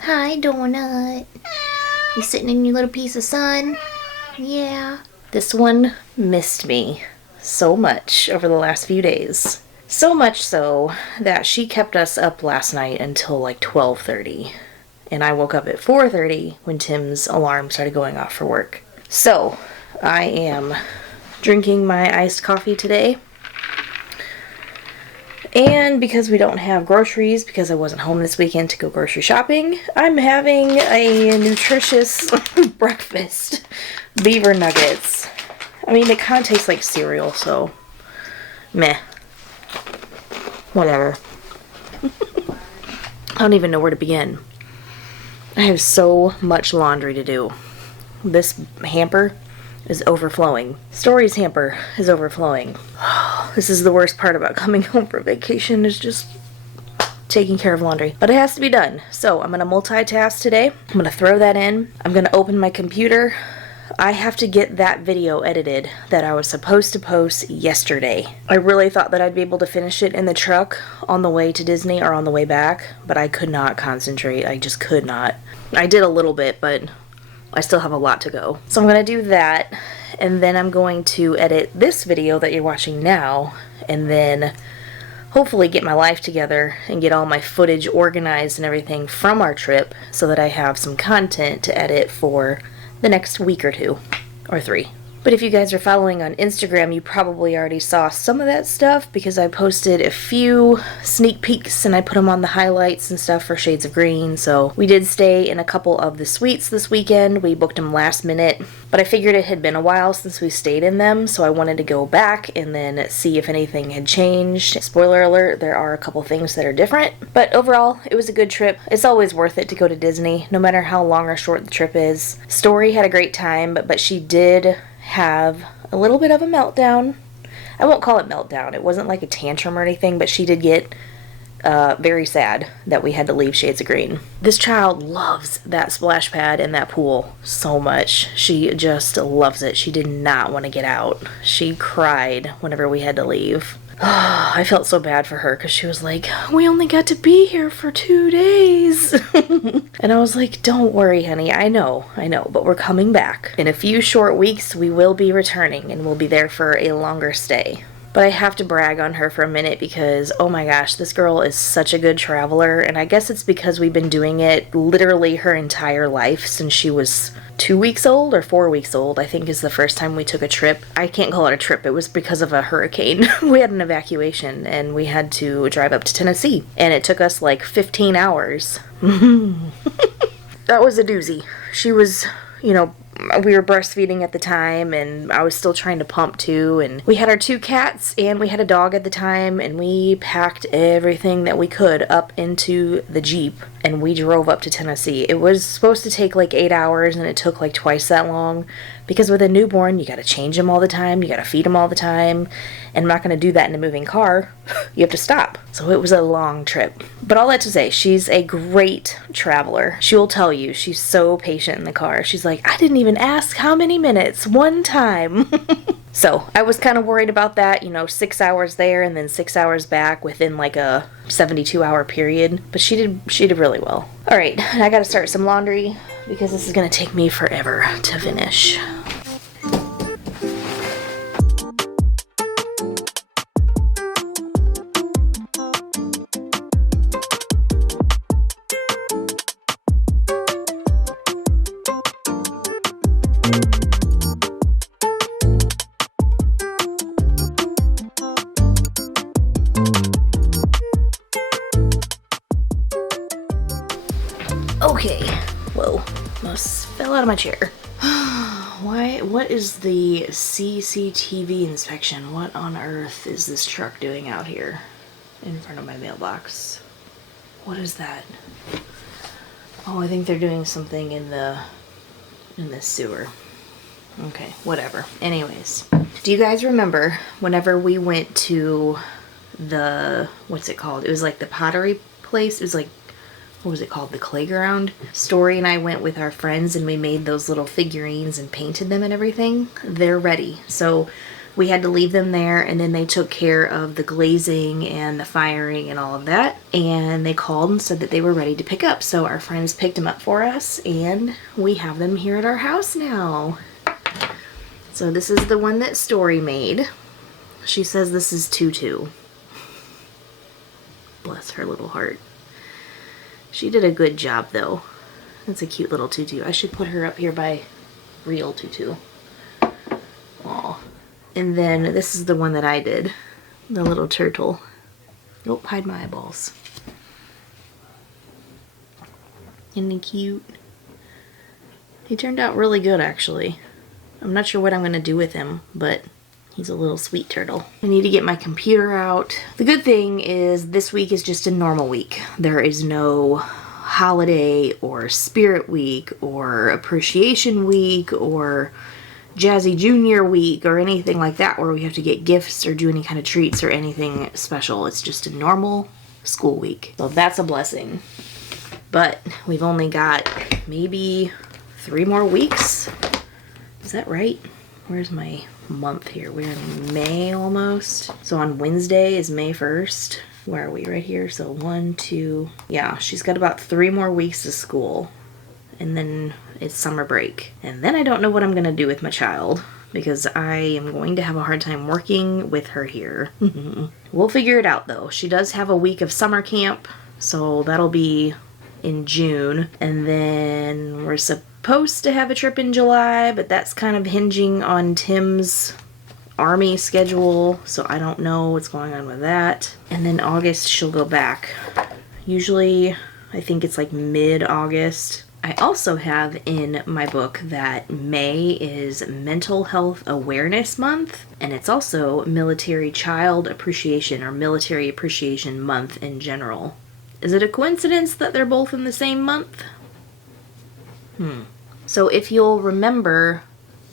Hi, Donut. You sitting in your little piece of sun? Yeah. This one missed me so much over the last few days. So much so that she kept us up last night until like 12:30. And I woke up at 4:30 when Tim's alarm started going off for work. So, I am drinking my iced coffee today. And because we don't have groceries, because I wasn't home this weekend to go grocery shopping, I'm having a nutritious breakfast. Beaver nuggets. I mean, they kind of taste like cereal, so meh. Whatever. I don't even know where to begin. I have so much laundry to do. This hamper is overflowing. Story's hamper is overflowing. This is the worst part about coming home for vacation, is just taking care of laundry. But it has to be done. So I'm going to multitask today. I'm going to throw that in. I'm going to open my computer. I have to get that video edited that I was supposed to post yesterday. I really thought that I'd be able to finish it in the truck on the way to Disney or on the way back, but I could not concentrate. I just could not. I did a little bit, but I still have a lot to go. So I'm going to do that, and then I'm going to edit this video that you're watching now, and then hopefully get my life together and get all my footage organized and everything from our trip so that I have some content to edit for the next week or 2 or 3. But if you guys are following on Instagram, you probably already saw some of that stuff because I posted a few sneak peeks and I put them on the highlights and stuff for Shades of Green. So we did stay in a couple of the suites this weekend. We booked them last minute, but I figured it had been a while since we stayed in them, so I wanted to go back and then see if anything had changed. Spoiler alert, there are a couple things that are different, but overall, it was a good trip. It's always worth it to go to Disney, no matter how long or short the trip is. Story had a great time, but she did have a little bit of a meltdown. I won't call it meltdown. It wasn't like a tantrum or anything, but she did get very sad that we had to leave Shades of Green. This child loves that splash pad and that pool so much. She just loves it. She did not want to get out. She cried whenever we had to leave. I felt so bad for her because she was like, we only got to be here for 2 days. And I was like, don't worry, honey. I know, but we're coming back. In a few short weeks, we will be returning and we'll be there for a longer stay. But I have to brag on her for a minute because, oh my gosh, this girl is such a good traveler. And I guess it's because we've been doing it literally her entire life since she was 2 weeks old or 4 weeks old, I think is the first time we took a trip. I can't call it a trip. It was because of a hurricane. We had an evacuation and we had to drive up to Tennessee. And it took us like 15 hours. That was a doozy. She was, we were breastfeeding at the time and I was still trying to pump too, and we had our 2 cats and we had a dog at the time, and we packed everything that we could up into the Jeep and we drove up to Tennessee. It was supposed to take like 8 hours and it took like twice that long because with a newborn you gotta change him all the time, you gotta feed him all the time, and I'm not gonna do that in a moving car. You have to stop. So it was a long trip. But all that to say, she's a great traveler. She will tell you, she's so patient in the car. She's like, I didn't even ask how many minutes one time. So I was kind of worried about that, 6 hours there and then 6 hours back within like a 72-hour period. But she did really well. All right, I gotta start some laundry because this is gonna take me forever to finish. Okay, whoa, almost fell out of my chair. What is the CCTV inspection? What on earth is this truck doing out here in front of my mailbox? What is that? Oh, I think they're doing something in the sewer. Okay, whatever. Anyways, do you guys remember whenever we went to the, what's it called? It was like the pottery place. It was like, what was it called? The Playground. Story and I went with our friends and we made those little figurines and painted them and everything. They're ready. So we had to leave them there, and then they took care of the glazing and the firing and all of that, and they called and said that they were ready to pick up. So our friends picked them up for us, and we have them here at our house now. So this is the one that Story made. She says this is Tutu. Bless her little heart. She did a good job though. That's a cute little tutu. I should put her up here by real tutu. Aw. And then this is the one that I did. The little turtle. Oh, hide my eyeballs. Isn't he cute? He turned out really good actually. I'm not sure what I'm going to do with him, but he's a little sweet turtle. I need to get my computer out. The good thing is this week is just a normal week. There is no holiday or spirit week or appreciation week or Jazzy Junior week or anything like that where we have to get gifts or do any kind of treats or anything special. It's just a normal school week. So that's a blessing. But we've only got maybe 3 more weeks. Is that right? Where's my month here? We're in May almost. So on Wednesday is May 1st. Where are we? Right here. So 1, 2. Yeah, she's got about 3 more weeks of school. And then it's summer break. And then I don't know what I'm going to do with my child because I am going to have a hard time working with her here. We'll figure it out though. She does have a week of summer camp. So that'll be in June. And then we're supposed to have a trip in July, but that's kind of hinging on Tim's army schedule, so I don't know what's going on with that. And then August she'll go back. Usually I think it's like mid-August. I also have in my book that May is Mental Health Awareness Month, and it's also Military Child Appreciation or Military Appreciation Month in general. Is it a coincidence that they're both in the same month? So if you'll remember,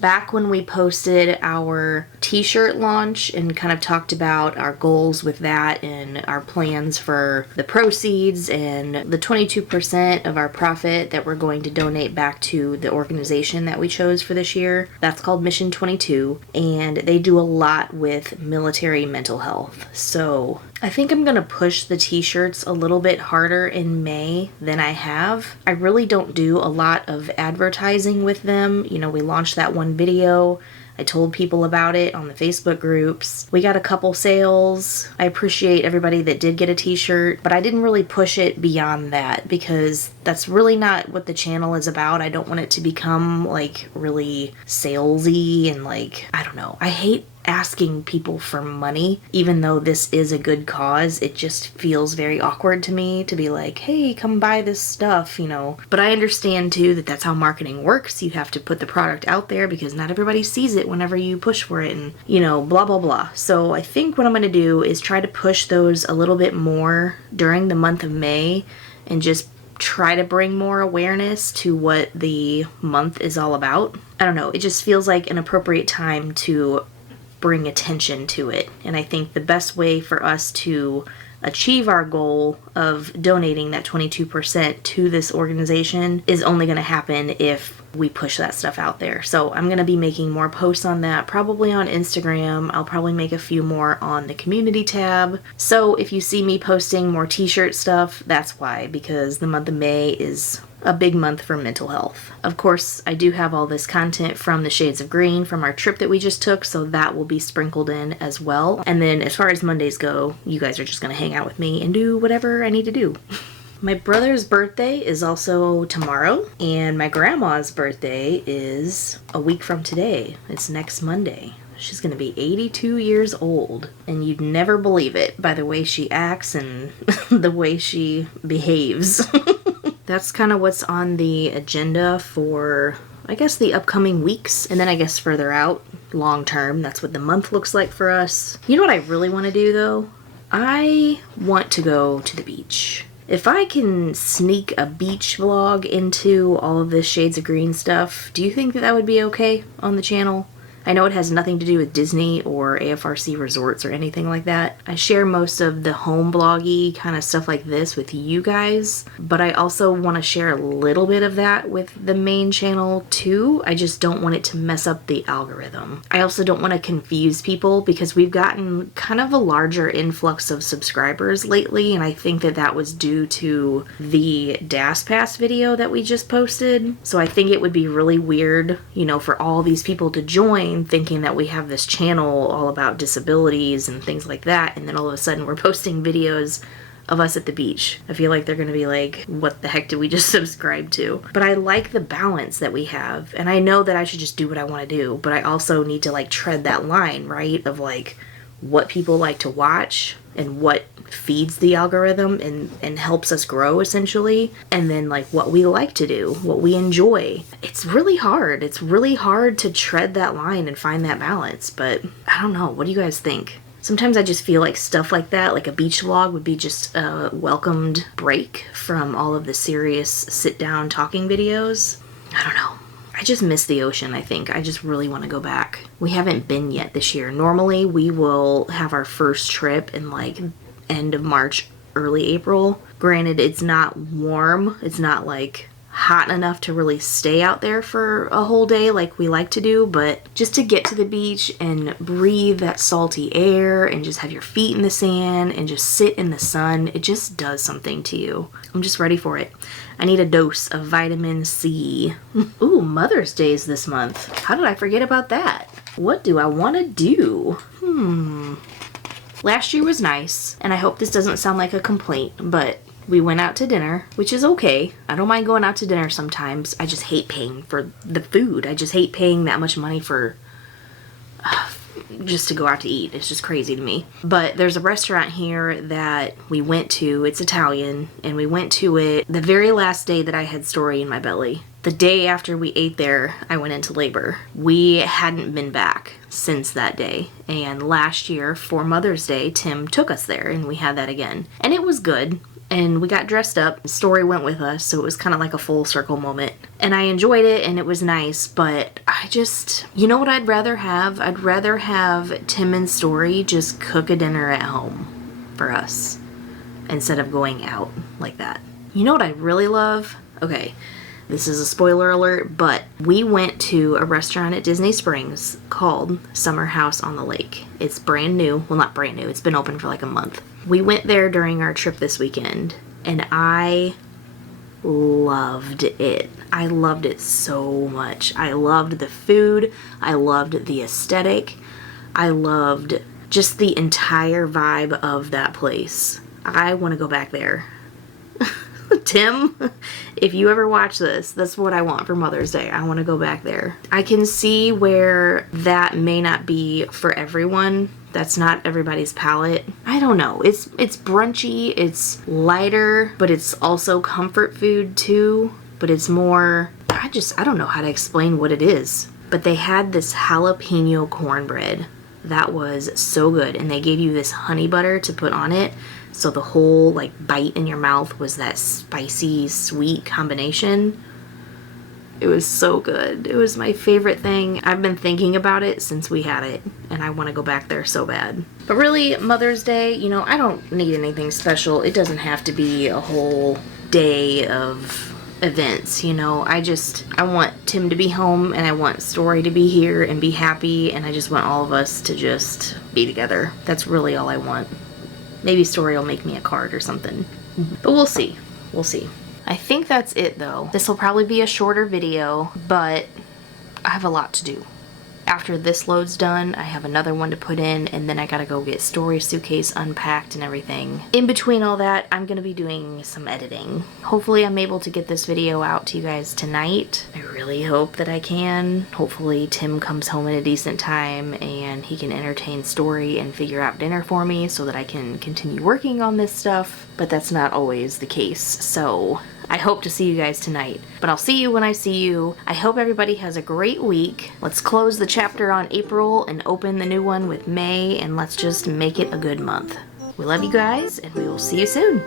back when we posted our t-shirt launch and kind of talked about our goals with that and our plans for the proceeds and the 22% of our profit that we're going to donate back to the organization that we chose for this year, that's called Mission 22, and they do a lot with military mental health. So I think I'm going to push the t-shirts a little bit harder in May than I have. I really don't do a lot of advertising with them. You know, we launched that one video. I told people about it on the Facebook groups. We got a couple sales. I appreciate everybody that did get a t-shirt, but I didn't really push it beyond that because that's really not what the channel is about. I don't want it to become like really salesy and like, I don't know. I hate asking people for money, even though this is a good cause. It just feels very awkward to me to be like, hey, come buy this stuff, you know. But I understand too that that's how marketing works. You have to put the product out there because not everybody sees it whenever you push for it and, you know, blah, blah, blah. So I think what I'm going to do is try to push those a little bit more during the month of May and just try to bring more awareness to what the month is all about. I don't know. It just feels like an appropriate time to bring attention to it. And I think the best way for us to achieve our goal of donating that 22% to this organization is only going to happen if we push that stuff out there. So I'm going to be making more posts on that, probably on Instagram. I'll probably make a few more on the community tab. So if you see me posting more t-shirt stuff, that's why, because the month of May is a big month for mental health. Of course, I do have all this content from the Shades of Green from our trip that we just took, so that will be sprinkled in as well. And then as far as Mondays go, you guys are just going to hang out with me and do whatever I need to do. My brother's birthday is also tomorrow, and my grandma's birthday is a week from today. It's next Monday. She's going to be 82 years old, and you'd never believe it by the way she acts and the way she behaves. That's kind of what's on the agenda for, I guess, the upcoming weeks, and then I guess further out, long term, that's what the month looks like for us. You know what I really want to do, though? I want to go to the beach. If I can sneak a beach vlog into all of this Shades of Green stuff, do you think that that would be okay on the channel? I know it has nothing to do with Disney or AFRC resorts or anything like that. I share most of the home bloggy kind of stuff like this with you guys, but I also want to share a little bit of that with the main channel too. I just don't want it to mess up the algorithm. I also don't want to confuse people because we've gotten kind of a larger influx of subscribers lately, and I think that that was due to the DAS Pass video that we just posted. So I think it would be really weird, you know, for all these people to join thinking that we have this channel all about disabilities and things like that, and then all of a sudden we're posting videos of us at the beach. I feel like they're gonna be like, what the heck did we just subscribe to? But I like the balance that we have, and I know that I should just do what I want to do, but I also need to like tread that line, right, of like what people like to watch and what feeds the algorithm and helps us grow essentially, and then like what we like to do, what we enjoy. It's really hard. It's really hard to tread that line and find that balance, but I don't know. What do you guys think? Sometimes I just feel like stuff like that, like a beach vlog, would be just a welcomed break from all of the serious sit-down talking videos. I don't know. I just miss the ocean, I think. I just really want to go back. We haven't been yet this year. Normally, we will have our first trip in like end of March, early April. Granted, it's not warm. It's not like hot enough to really stay out there for a whole day like we like to do, but just to get to the beach and breathe that salty air and just have your feet in the sand and just sit in the sun, it just does something to you. I'm just ready for it. I need a dose of vitamin C. Ooh, Mother's Day is this month. How did I forget about that? What do I want to do? Last year was nice, and I hope this doesn't sound like a complaint, but we went out to dinner, which is okay. I don't mind going out to dinner sometimes. I just hate paying for the food. I just hate paying that much money for just to go out to eat. It's just crazy to me. But there's a restaurant here that we went to. It's Italian, and we went to it the very last day that I had Story in my belly. The day after we ate there, I went into labor. We hadn't been back since that day. And last year, for Mother's Day, Tim took us there, and we had that again. And it was good. And we got dressed up. Story went with us, so it was kind of like a full circle moment. And I enjoyed it, and it was nice, but I just, you know what I'd rather have? I'd rather have Tim and Story just cook a dinner at home for us instead of going out like that. You know what I really love? Okay, this is a spoiler alert, but we went to a restaurant at Disney Springs called Summer House on the Lake. It's brand new. Well, not brand new. It's been open for like a month. We went there during our trip this weekend, and I loved it. I loved it so much. I loved the food. I loved the aesthetic. I loved just the entire vibe of that place. I want to go back there. Tim, if you ever watch this, that's what I want for Mother's Day. I want to go back there. I can see where that may not be for everyone. That's not everybody's palate. I don't know. It's brunchy, it's lighter, but it's also comfort food too. But it's more, I don't know how to explain what it is. But they had this jalapeno cornbread that was so good, and they gave you this honey butter to put on it. So the whole like bite in your mouth was that spicy, sweet combination. It was so good. It was my favorite thing. I've been thinking about it since we had it, and I want to go back there so bad. But really, Mother's Day, you know, I don't need anything special. It doesn't have to be a whole day of events, you know. I want Tim to be home, and I want Story to be here and be happy, and I just want all of us to just be together. That's really all I want. Maybe Story will make me a card or something. But we'll see. We'll see. I think that's it though. This will probably be a shorter video, but I have a lot to do. After this load's done, I have another one to put in, and then I gotta go get Story's suitcase unpacked and everything. In between all that, I'm gonna be doing some editing. Hopefully I'm able to get this video out to you guys tonight. I really hope that I can. Hopefully Tim comes home at a decent time and he can entertain Story and figure out dinner for me so that I can continue working on this stuff, but that's not always the case, so I hope to see you guys tonight. But I'll see you when I see you. I hope everybody has a great week. Let's close the chapter on April and open the new one with May, and let's just make it a good month. We love you guys, and we will see you soon.